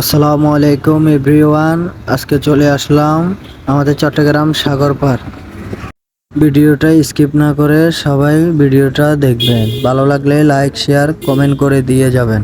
আসসালামু আলাইকুম এভরিওয়ান। আজকে চলে আসলাম আমাদের চট্টগ্রাম সাগর পার। ভিডিওটা স্কিপ না করে সবাই ভিডিওটা দেখবেন। ভালো লাগলে লাইক শেয়ার কমেন্ট করে দিয়ে যাবেন।